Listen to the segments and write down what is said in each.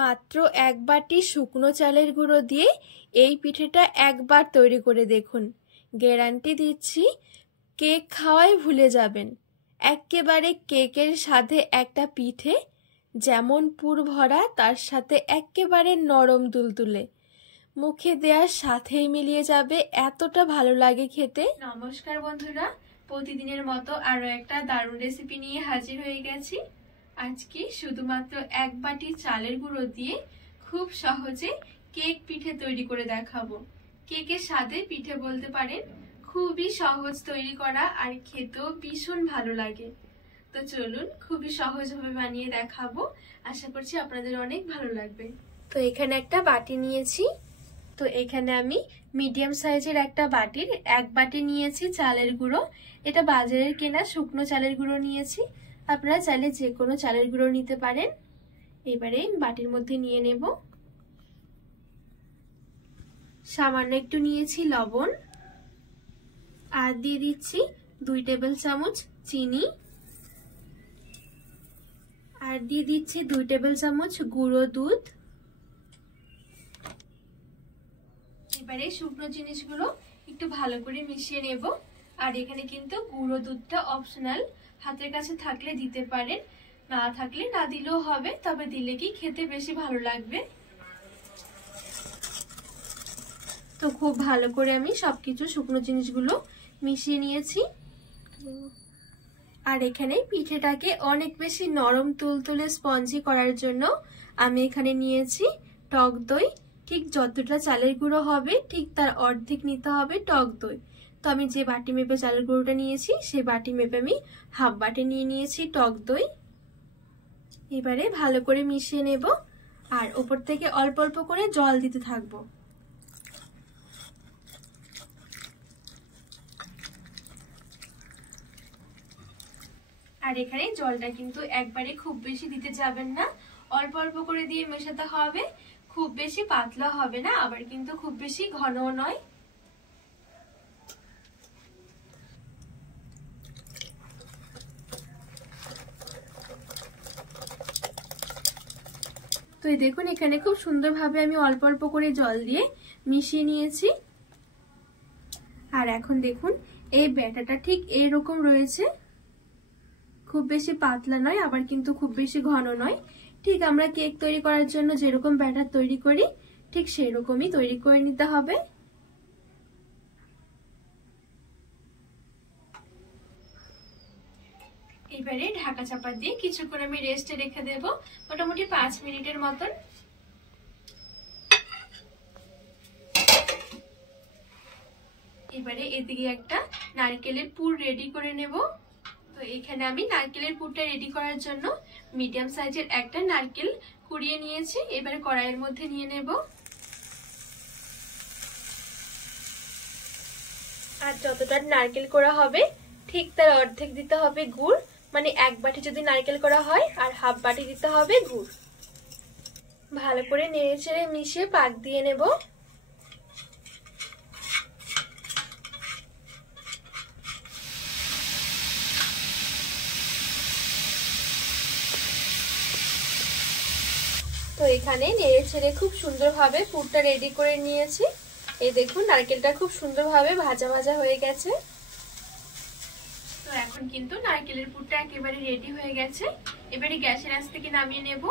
মাত্র এক বাটি শুকনো চালের গুঁড়ো দিয়ে এই পিঠেটা একবার তৈরি করে দেখুন। গ্যারান্টি দিচ্ছি কেক খাওয়াই ভুলে যাবেন। একেবারে কেকের সাথে একটা পিঠে, যেমন পুর ভরা তার সাথে একেবারে নরম তুলতুলে, মুখে দেওয়ার সাথেই মিলিয়ে যাবে, এতটা ভালো লাগে খেতে। নমস্কার বন্ধুরা, প্রতিদিনের মতো আরো একটা দারুণ রেসিপি নিয়ে হাজির হয়ে গেছি। আজকে শুধুমাত্র এক বাটি চালের গুঁড়ো দিয়ে খুব সহজে কেক পিঠে তৈরি করে দেখাবো। কেকের স্বাদে পিঠে বলতে পারেন, খুবই সহজ তৈরি করা আর খেতেও ভীষণ ভালো লাগে। তো চলুন খুবই সহজভাবে বানিয়ে দেখাবো, আশা করছি আপনাদের অনেক ভালো লাগবে। তো এখানে একটা বাটি নিয়েছি, তো এখানে আমি মিডিয়াম সাইজের একটা বাটির এক বাটি নিয়েছি চালের গুঁড়ো। এটা বাজারের কেনা শুকনো চালের গুঁড়ো নিয়েছি, আপনারা চাইলে যে কোনো চালের গুঁড়ো নিতে পারেন। এবারে বাটির মধ্যে নিয়ে নেব সামান্য একটু নিয়েছি লবণ, আর দিয়ে দিচ্ছি 2 টেবিল চামচ চিনি, আর দিয়ে দিচ্ছি 2 টেবিল চামচ গুঁড়ো দুধ। এবারে শুকনো জিনিসগুলো একটু ভালো করে মিশিয়ে নেব। আর এখানে কিন্তু গুঁড়ো দুধটা অপশনাল, হাতের কাছে থাকলে দিতে পারেন, না থাকলে না দিলেও হবে, তবে দিলে কি খেতে বেশি ভালো লাগবে। তো খুব ভালো করে আমি সবকিছু শুকনো জিনিসগুলো মিশিয়ে নিয়েছি। আর এখানে পিঠেটাকে অনেক বেশি নরম তুলতুলে স্পঞ্জি করার জন্য আমি এখানে নিয়েছি টক দই। ঠিক যতটা চালের গুঁড়ো হবে ঠিক তার অর্ধেক নিতে হবে টক দই। তো আমি যে বাটি মেপে চালের গুঁড়োটা নিয়েছি সেই বাটি মেপে আমি হাফ বাটি নিয়ে নিয়েছি টক দই। এবারে ভালো করে মিশিয়ে নেব, আর ওপর থেকে অল্প অল্প করে জল দিতে থাকবো। আর এখানে জলটা কিন্তু একবারে খুব বেশি দিতে যাবেন না, অল্প অল্প করে দিয়ে মেশাতে হবে। খুব বেশি পাতলা হবে না, আবার কিন্তু খুব বেশি ঘনও নয়। তো এই দেখুন এখানে খুব সুন্দরভাবে আমি অল্প অল্প করে জল দিয়ে মিশিয়ে নিয়েছি। আর এখন দেখুন এই ব্যাটারটা ঠিক এইরকম রয়েছে, খুব বেশি পাতলা নয়, আবার কিন্তু খুব বেশি ঘন নয়। ঠিক আমরা কেক তৈরি করার জন্য যেরকম ব্যাটার তৈরি করি ঠিক সেই রকমই তৈরি করে নিতে হবে। এবারে ঢাকা চাপা দিয়ে কিছুক্ষণ আমি রেস্টে রেখে দেব, মোটামুটি 5 মিনিটের মতন। এবারে এদিকে একটা নারকেলের পুর রেডি করে নেব। তো এখানে আমি নারকেলের পুরটা রেডি করার জন্য মিডিয়াম সাইজের একটা নারকেল কুড়িয়ে নিয়েছি। এবারে কড়াইয়ের মধ্যে নিয়ে নেব, আর যতটা নারকেল করা হবে ঠিক তার অর্ধেক দিতে হবে গুড়, মানে এক বাটি যদি নারকেল করা হয় আর হাফ বাটি দিতে হবে গুড়। ভালো করে নেড়ে চেড়ে মিশিয়ে পাক দিয়ে নেব। তো এখানে নেড়ে ছেড়ে খুব সুন্দরভাবে পুরটা রেডি করে নিয়েছি। এই দেখুন নারকেলটা খুব সুন্দরভাবে ভাজা ভাজা হয়ে গেছে। তো এখন কিন্তু নারকেলের পুরটা একেবারে রেডি হয়ে গেছে। এবারে গ্যাসের আঁচ থেকে নামিয়ে নেব।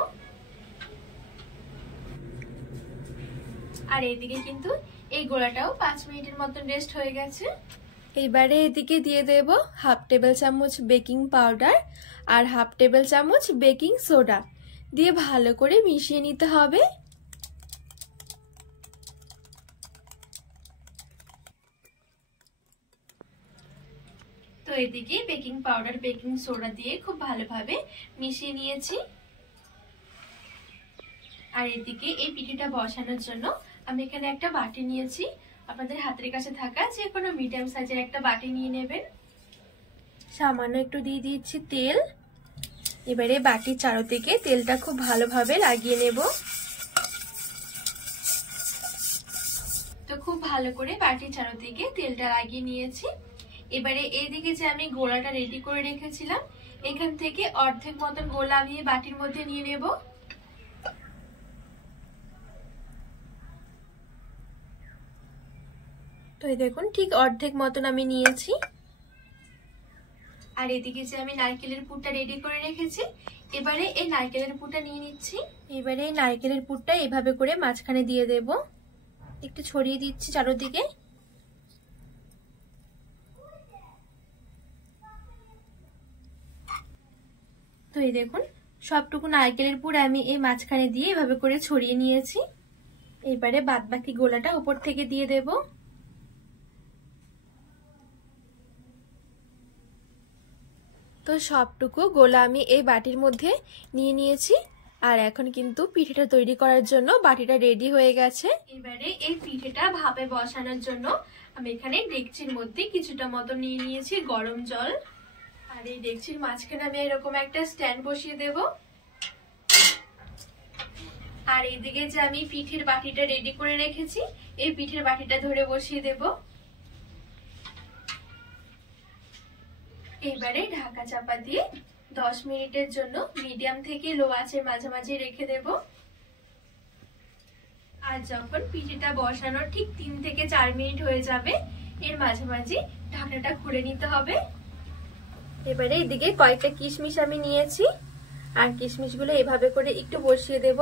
আর এইদিকে কিন্তু এই গোলাটাও 5 মিনিটের মতন রেস্ট হয়ে গেছে। এবারে এদিকে দিয়ে দেব হাফ টেবিল চামচ বেকিং পাউডার আর হাফ টেবিল চামচ বেকিং সোডা, দিয়ে ভালো করে মিশিয়ে নিতে হবে। তো এদিকে বেকিং পাউডার বেকিং সোডা দিয়ে খুব ভালোভাবে মিশিয়ে নিয়েছি। আর এদিকে এই পিঠেটা বসানোর জন্য আমি এখানে একটা বাটি নিয়েছি, আপনাদের হাতের কাছে থাকা যে কোনো মিডিয়াম সাইজের একটা বাটি নিয়ে নেবেন। সামান্য একটু দিয়ে দিচ্ছি তেল। এবারে বাটির চারদিকে তেলটা খুব ভালোভাবে লাগিয়ে নেব। তো খুব ভালো করে বাটির চারদিকে তেলটা লাগিয়ে নিয়েছি। এবারে এইদিকে যে আমি গোলাটা রেডি করে রেখেছিলাম, এখান থেকে অর্ধেক মতন গোলা আমি বাটির মধ্যে নিয়ে নেব। এই দেখুন ঠিক অর্ধেক মতন আমি নিয়েছি। আর এদিকে যে আমি নারকেলের পুরটা রেডি করে রেখেছি, এবারে এই নারকেলের পুরটা নিয়ে নিচ্ছি। এবারে এই নারকেলের পুরটা এভাবে করে মাঝখানে দিয়ে দেব, একটু ছড়িয়ে দিচ্ছি চারদিকে। তো এই দেখুন সবটুকু নারকেলের পুর আমি এই মাঝখানে দিয়ে এভাবে করে ছড়িয়ে নিয়েছি। এবারে বাদবাকি গোলাটা উপর থেকে দিয়ে দেব। তো সবটুকু গোলা আমি এই বাটির মধ্যে নিয়ে নিয়েছি। আর এখন কিন্তু পিঠেটা তৈরি করার জন্য বাটিটা রেডি হয়ে গেছে। এবারে এই পিঠেটা ভাপে বসানোর জন্য আমি এখানে ডেকচির মধ্যে কিছুটা মতো নিয়ে নিয়েছি গরম জল। আর এই ডেকচির মাঝখানে আমি এরকম একটা স্ট্যান্ড বসিয়ে দেব। আর এইদিকে যে আমি পিঠের বাটিটা রেডি করে রেখেছি, এই পিঠের বাটিটা ধরে বসিয়ে দেব। এবারে ঢাকা চাপা দিয়ে 10 মিনিটের জন্য মিডিয়াম থেকে লো আঁচের মাঝামাঝি রেখে দেব। আর যখন পিঠেটা বসানোর ঠিক 3 থেকে 4 মিনিট হয়ে যাবে, এর মাঝামাঝি ঢাকনাটা খুলে নিতে হবে। এবারে এদিকে কয়েকটা কিশমিশ আমি নিয়েছি, আর কিশমিশগুলো এভাবে করে একটু বসিয়ে দেব।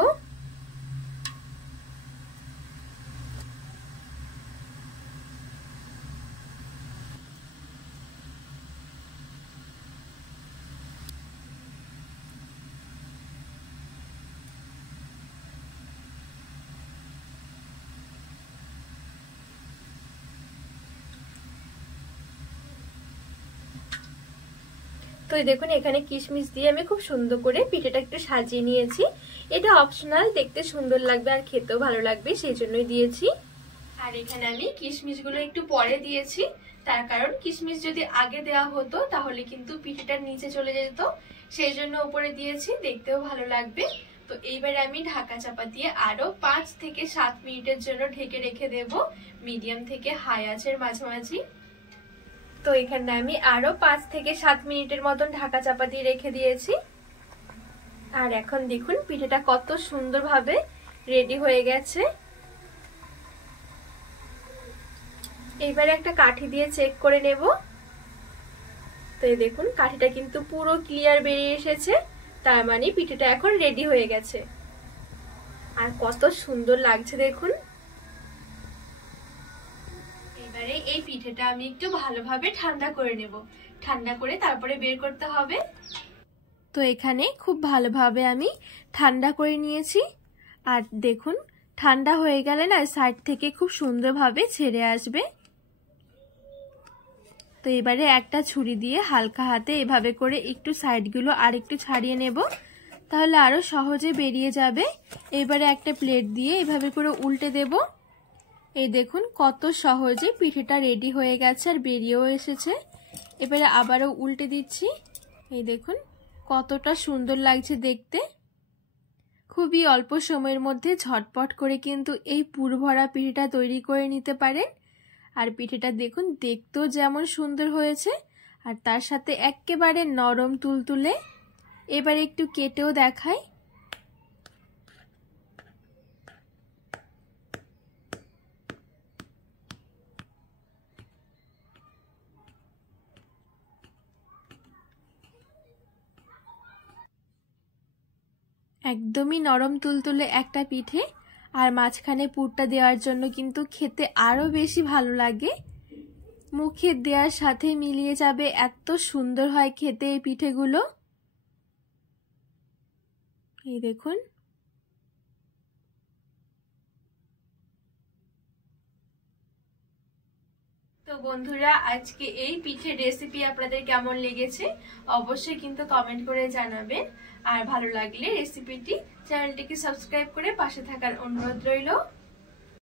তো দেখুন এখানে কিশমিশ দিয়ে আমি খুব সুন্দর করে পিঠেটা একটু সাজিয়ে নিয়েছি। এটা অপশনাল, দেখতে সুন্দর লাগবে আর খেতেও ভালো লাগবে, সেই জন্যই দিয়েছি। আর এখানে আমি কিশমিশগুলো একটু পরে দিয়েছি, তার কারণ কিশমিশ যদি আগে দেওয়া হতো তাহলে কিন্তু পিঠেটার নিচে চলে যেত, সেই জন্য উপরে দিয়েছি, দেখতেও ভালো লাগবে। তো এইবারে আমি ঢাকা চাপা দিয়ে আরো 5 থেকে 7 মিনিটের জন্য ঢেকে রেখে দেব মিডিয়াম থেকে হাই আঁচের মাঝামাঝি। তো এখানে আমি আরো 5 থেকে 7 মিনিটের মতন ঢাকা চাপা দিয়ে রেখে দিয়েছি। আর এখন দেখুন পিঠেটা কত সুন্দরভাবে রেডি হয়ে গেছে। এইবারে একটা কাঠি দিয়ে চেক করে নেব। তো এই দেখুন কাঠিটা কিন্তু পুরো ক্লিয়ার বেরিয়ে এসেছে, তার মানে পিঠেটা এখন রেডি হয়ে গেছে। আর কত সুন্দর লাগছে দেখুন। এবারে এই পিঠেটা আমি একটু ভালোভাবে ঠান্ডা করে নেব, ঠান্ডা করে তারপরে বের করতে হবে। তো এখানে খুব ভালোভাবে আমি ঠান্ডা করে নিয়েছি। আর দেখুন ঠান্ডা হয়ে গেলে না সাইড থেকে খুব সুন্দরভাবে ছেড়ে আসবে। তো এবারে একটা ছুরি দিয়ে হালকা হাতে এভাবে করে একটু সাইডগুলো আর একটু ছাড়িয়ে নেব, তাহলে আরো সহজে বেরিয়ে যাবে। এবারে একটা প্লেট দিয়ে এভাবে করে উল্টে দেব। এই দেখুন কত সহজে পিঠেটা রেডি হয়ে গেছে আর বেরিয়েও এসেছে। এবারে আবারও উল্টে দিচ্ছি। এই দেখুন কতটা সুন্দর লাগছে দেখতে। খুবই অল্প সময়ের মধ্যে ঝটপট করে কিন্তু এই পুর ভরা পিঠেটা তৈরি করে নিতে পারেন। আর পিঠেটা দেখুন দেখতেও যেমন সুন্দর হয়েছে, আর তার সাথে একেবারে নরম তুলতুলে। এবার একটু কেটেও দেখাই। একদমই নরম তুলতুলে একটা পিঠে, আর মাঝখানে পুরটা দেওয়ার জন্য কিন্তু খেতে আরো বেশি ভালো লাগে। মুখে দেওয়ার সাথে মিলিয়ে যাবে, এত সুন্দর হয় খেতে এই পিঠেগুলো। এই দেখুন তো বন্ধুরা, আজকে এই পিঠের রেসিপি আপনাদের কেমন লেগেছে অবশ্যই কিন্তু কমেন্ট করে জানাবেন। আর ভালো লাগলে রেসিপিটি চ্যানেলটিকে সাবস্ক্রাইব করে পাশে থাকার অনুরোধ রইল।